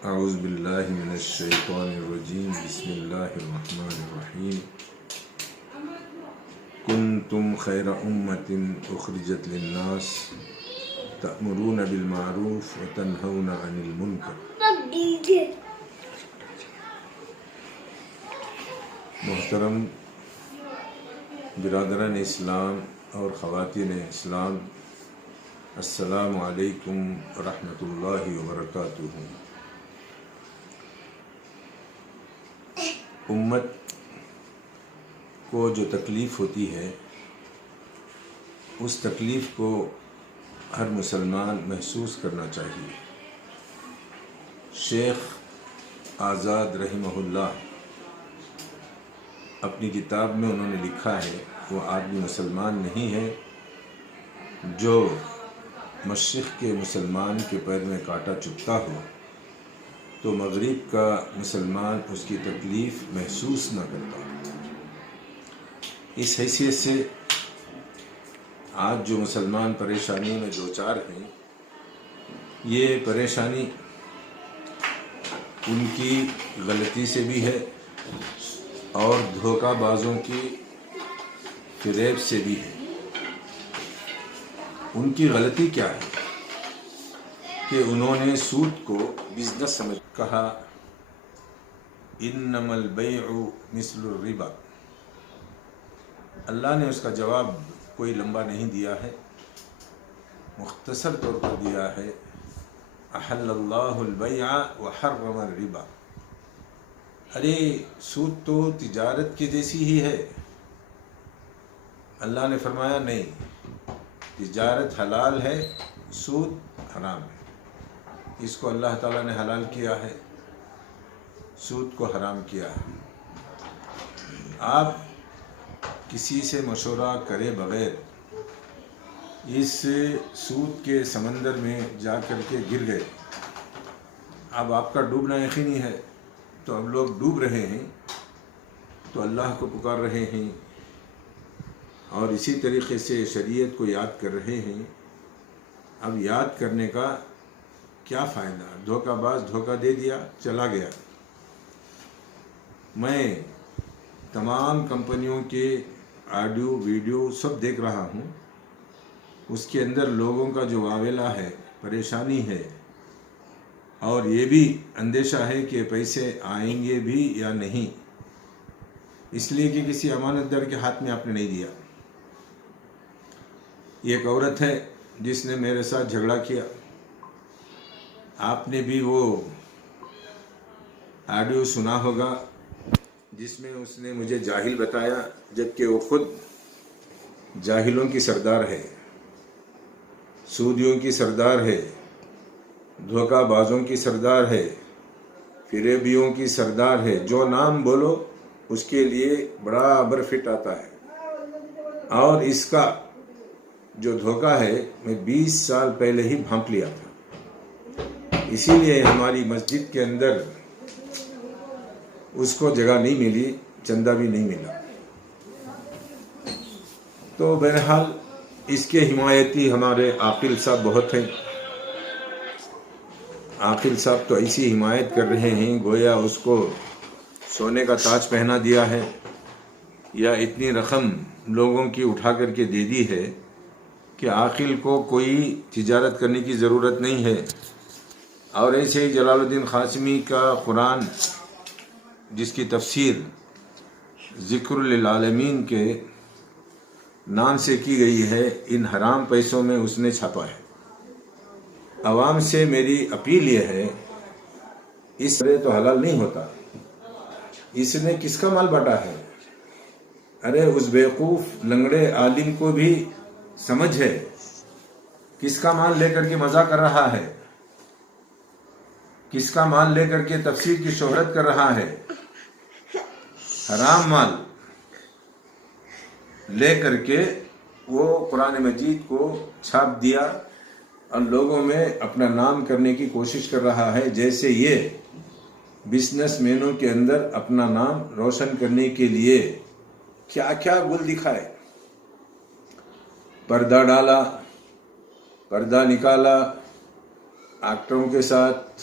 اعوذ باللہ من الشیطان الرجیم بسم اللہ الرحمن الرحیم کنتم خیر امت اخرجت للناس تأمرون بالمعروف وتنہون عن المنکر۔ محترم برادران اسلام اور خواتین اسلام، السلام علیکم ورحمۃ اللہ وبرکاتہ۔ امت کو جو تکلیف ہوتی ہے اس تکلیف کو ہر مسلمان محسوس کرنا چاہیے۔ شیخ آزاد رحمہ اللہ اپنی کتاب میں انہوں نے لکھا ہے، وہ آدمی مسلمان نہیں ہے جو مشرق کے مسلمان کے پیر میں کانٹا چبھتا ہو تو مغرب کا مسلمان اس کی تکلیف محسوس نہ کرتا۔ اس حیثیت سے آج جو مسلمان پریشانی میں دوچار ہیں، یہ پریشانی ان کی غلطی سے بھی ہے اور دھوکہ بازوں کی فریب سے بھی ہے۔ ان کی غلطی کیا ہے کہ انہوں نے سود کو بزنس سمجھ کہا انما البیع مثل الربا۔ اللہ نے اس کا جواب کوئی لمبا نہیں دیا ہے، مختصر طور پر دیا ہے، احل اللہ البیع وحرم الربا۔ ارے سود تو تجارت کی جیسی ہی ہے، اللہ نے فرمایا نہیں، تجارت حلال ہے، سود حرام ہے۔ اس کو اللہ تعالیٰ نے حلال کیا ہے، سود کو حرام کیا ہے۔ آپ کسی سے مشورہ کرے بغیر اس سود کے سمندر میں جا کر کے گر گئے، اب آپ کا ڈوبنا یقینی ہے، تو اب لوگ ڈوب رہے ہیں تو اللہ کو پکار رہے ہیں اور اسی طریقے سے شریعت کو یاد کر رہے ہیں۔ اب یاد کرنے کا کیا فائدہ؟ دھوکہ باز دھوکہ دے دیا، چلا گیا۔ میں تمام کمپنیوں کے آڈیو ویڈیو سب دیکھ رہا ہوں، اس کے اندر لوگوں کا جو واویلا ہے، پریشانی ہے، اور یہ بھی اندیشہ ہے کہ پیسے آئیں گے بھی یا نہیں، اس لیے کہ کسی امانت دار کے ہاتھ میں آپ نے نہیں دیا۔ ایک عورت ہے جس نے میرے ساتھ جھگڑا کیا، آپ نے بھی وہ آڈیو سنا ہوگا جس میں اس نے مجھے جاہل بتایا، جبکہ وہ خود جاہلوں کی سردار ہے، سودیوں کی سردار ہے، دھوکہ بازوں کی سردار ہے، فریبیوں کی سردار ہے۔ جو نام بولو اس کے لیے برابر فٹ آتا ہے، اور اس کا جو دھوکہ ہے میں 20 سال پہلے ہی بھانپ لیا تھا۔ اسی لیے ہماری مسجد کے اندر اس کو جگہ نہیں ملی، چندہ بھی نہیں ملا۔ تو بہرحال اس کے حمایتی ہمارے عاقل صاحب بہت ہیں۔ عاقل صاحب تو ایسی حمایت کر رہے ہیں گویا اس کو سونے کا تاج پہنا دیا ہے، یا اتنی رقم لوگوں کی اٹھا کر کے دے دی ہے کہ عاقل کو کوئی تجارت کرنے کی ضرورت نہیں ہے۔ اور ایسے ہی جلال الدین قاسمی کا قرآن، جس کی تفسیر ذکر للعالمین کے نام سے کی گئی ہے، ان حرام پیسوں میں اس نے چھاپا ہے۔ عوام سے میری اپیل یہ ہے، اس طرح تو حلال نہیں ہوتا۔ اس نے کس کا مال بانٹا ہے؟ ارے اس بیوقوف لنگڑے عالم کو بھی سمجھ ہے کس کا مال لے کر کے مزہ کر رہا ہے، کس کا مال لے کر کے تفسیر کی شہرت کر رہا ہے۔ حرام مال لے کر کے وہ قرآن مجید کو چھاپ دیا اور لوگوں میں اپنا نام کرنے کی کوشش کر رہا ہے، جیسے یہ بزنس مینوں کے اندر اپنا نام روشن کرنے کے لیے کیا کیا گل دکھائے۔ پردہ ڈالا، پردہ نکالا، ایکٹروں کے ساتھ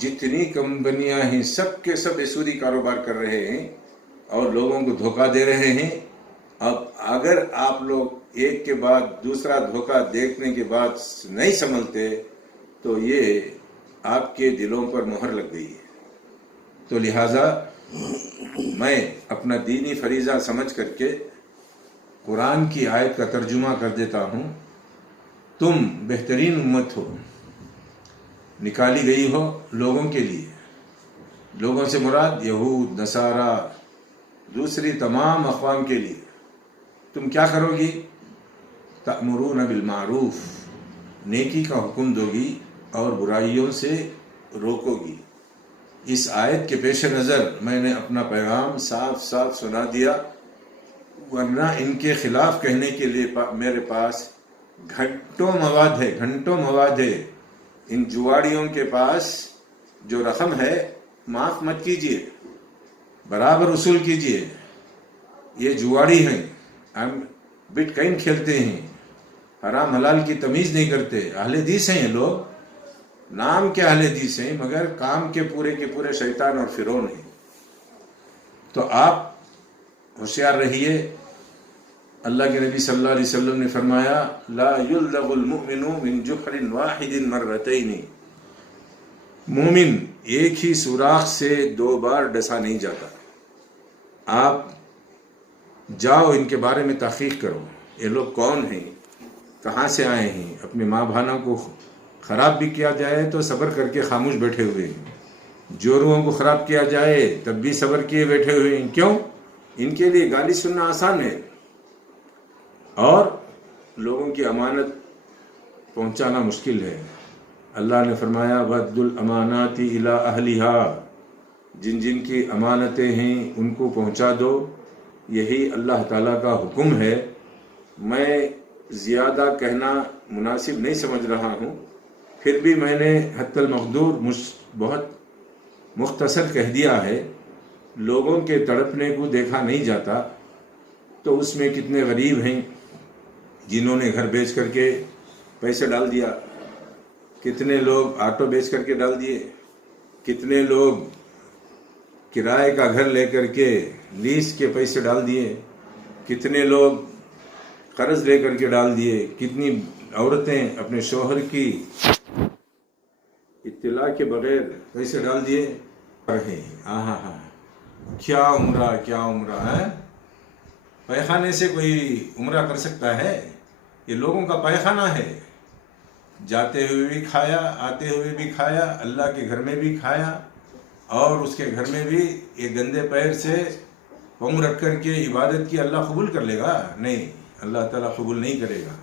جتنی کمپنیاں ہیں سب کے سب سودی کاروبار کر رہے ہیں اور لوگوں کو دھوکہ دے رہے ہیں. اب اگر آپ لوگ ایک کے بعد دوسرا دھوکہ دیکھنے کے بعد نہیں سنبھلتے تو یہ آپ کے دلوں پر مہر لگ گئی ہے. تو لہٰذا میں اپنا دینی فریضہ سمجھ کر کے قرآن کی آیت کا ترجمہ کر دیتا ہوں. تم بہترین امت ہو، نکالی گئی ہو لوگوں کے لیے. لوگوں سے مراد یہود، نصارہ، دوسری تمام اقوام کے لیے. تم کیا کرو گی؟ تأمرون بالمعروف، نیکی کا حکم دو گی اور برائیوں سے روکو گی. اس آیت کے پیش نظر میں نے اپنا پیغام صاف صاف سنا دیا، ورنہ ان کے خلاف کہنے کے لیے میرے پاس گھنٹوں مواد ہے. ان جواڑیوں کے پاس جو رقم ہے معاف مت کیجیے، برابر اصول کیجیے. یہ جواڑی ہیں، ہم بٹ کائن کھیلتے ہیں، حرام حلال کی تمیز نہیں کرتے. اہل حدیث ہیں یہ لوگ، نام کے اہل حدیث ہیں مگر کام کے پورے شیطان اور فرعون ہیں. تو آپ ہوشیار رہیے. اللہ کے نبی صلی اللہ علیہ وسلم نے فرمایا لا یلدغ المؤمن من جحر واحد مرتين، مومن ایک ہی سوراخ سے 2 بار ڈسا نہیں جاتا. آپ جاؤ ان کے بارے میں تحقیق کرو، یہ لوگ کون ہیں، کہاں سے آئے ہیں. اپنے ماں بہنوں کو خراب بھی کیا جائے تو صبر کر کے خاموش بیٹھے ہوئے ہیں، جوروؤں کو خراب کیا جائے تب بھی صبر کیے بیٹھے ہوئے ہیں. کیوں؟ ان کے لیے گالی سننا آسان ہے اور لوگوں کی امانت پہنچانا مشکل ہے. اللہ نے فرمایا وَأَدُّوا الْأَمَانَاتِ إِلَىٰ أَهْلِهَا، جن کی امانتیں ہیں ان کو پہنچا دو. یہی اللہ تعالیٰ کا حکم ہے. میں زیادہ کہنا مناسب نہیں سمجھ رہا ہوں، پھر بھی میں نے حتی المقدور بہت مختصر کہہ دیا ہے. لوگوں کے تڑپنے کو دیکھا نہیں جاتا، تو اس میں کتنے غریب ہیں جنہوں نے گھر بیچ کر کے پیسے ڈال دیا، کتنے لوگ آٹو بیچ کر کے ڈال دیے، کتنے لوگ کرائے کا گھر لے کر کے لیز کے پیسے ڈال دیے، کتنے لوگ قرض لے کر کے ڈال دیے، کتنی عورتیں اپنے شوہر کی اطلاع کے بغیر پیسے ڈال دیے. کیا عمرہ ہے؟ پیخانے سے کوئی عمرہ کر سکتا ہے؟ یہ لوگوں کا پیخانہ ہے. جاتے ہوئے بھی کھایا، آتے ہوئے بھی کھایا، اللہ کے گھر میں بھی کھایا، اور اس کے گھر میں بھی یہ گندے پیر سے پاؤں رکھ کر کے عبادت کی. اللہ قبول کر لے گا؟ نہیں، اللہ تعالیٰ قبول نہیں کرے گا.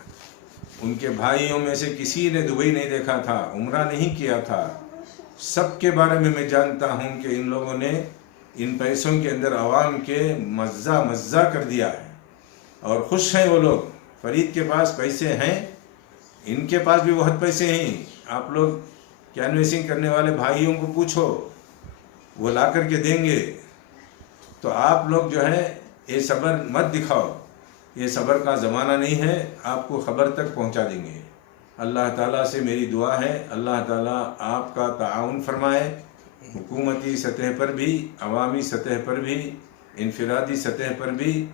ان کے بھائیوں میں سے کسی نے دبئی نہیں دیکھا تھا، عمرہ نہیں کیا تھا. سب کے بارے میں جانتا ہوں کہ ان لوگوں نے ان پیسوں کے اندر عوام کے مزہ کر دیا ہے اور خوش ہیں وہ لوگ. فرید کے پاس پیسے ہیں، ان کے پاس بھی بہت پیسے ہیں. آپ لوگ کینویسنگ کرنے والے بھائیوں کو پوچھو، وہ لا کر کے دیں گے. تو آپ لوگ جو ہے یہ صبر مت دکھاؤ، یہ صبر کا زمانہ نہیں ہے. آپ کو خبر تک پہنچا دیں گے. اللہ تعالیٰ سے میری دعا ہے اللہ تعالیٰ آپ کا تعاون فرمائے، حکومتی سطح پر بھی، عوامی سطح پر بھی، انفرادی سطح پر بھی.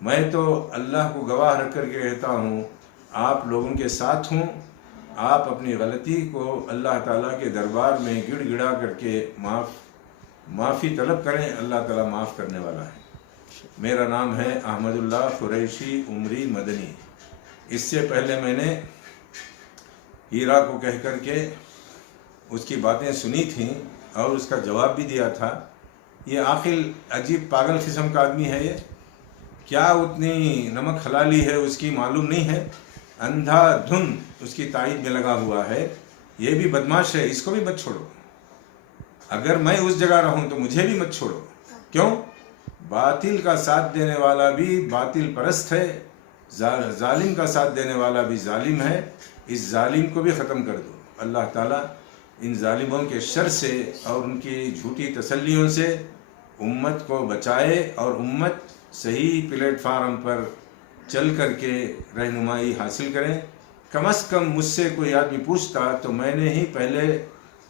میں تو اللہ کو گواہ رکھ کر کے کہتا ہوں آپ لوگوں کے ساتھ ہوں. آپ اپنی غلطی کو اللہ تعالیٰ کے دربار میں گڑ گڑا کر کے معافی طلب کریں. اللہ تعالیٰ معاف کرنے والا ہے. میرا نام ہے احمد اللہ قریشی عمری مدنی. اس سے پہلے میں نے ہیرا کو کہہ کر کے اس کی باتیں سنی تھیں اور اس کا جواب بھی دیا تھا. یہ عاقل عجیب پاگل قسم کا آدمی ہے. یہ کیا اتنی نمک حلالی ہے اس کی معلوم نہیں ہے. اندھا دھن اس کی تائید میں لگا ہوا ہے. یہ بھی بدماش ہے، اس کو بھی مت چھوڑو. اگر میں اس جگہ رہوں تو مجھے بھی مت چھوڑو. کیوں؟ باطل کا ساتھ دینے والا بھی باطل پرست ہے، ظالم کا ساتھ دینے والا بھی ظالم ہے. اس ظالم کو بھی ختم کر دو. اللہ تعالیٰ ان ظالموں کے شر سے اور ان کی جھوٹی تسلیوں سے امت کو بچائے اور امت صحیح پلیٹ فارم پر چل کر کے رہنمائی حاصل کریں. کم از کم مجھ سے کوئی آدمی پوچھتا تو میں نے ہی پہلے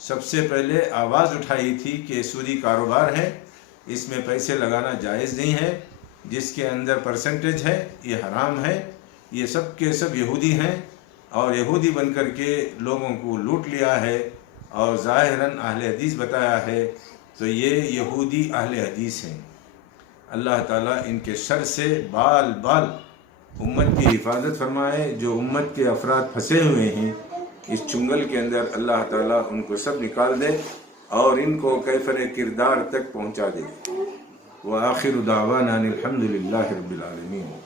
سب سے پہلے آواز اٹھائی تھی کہ سودی کاروبار ہے، اس میں پیسے لگانا جائز نہیں ہے، جس کے اندر پرسنٹیج ہے یہ حرام ہے، یہ سب کے سب یہودی ہیں اور یہودی بن کر کے لوگوں کو لوٹ لیا ہے اور ظاہراً اہل حدیث بتایا ہے، تو یہ یہودی اہل حدیث ہیں۔ اللہ تعالیٰ ان کے شر سے بال بال امت کی حفاظت فرمائے۔ جو امت کے افراد پھنسے ہوئے ہیں اس چنگل کے اندر، اللہ تعالیٰ ان کو سب نکال دے اور ان کو کیفر کردار تک پہنچا دے۔ وآخر دعوانا الحمد للہ رب العالمین۔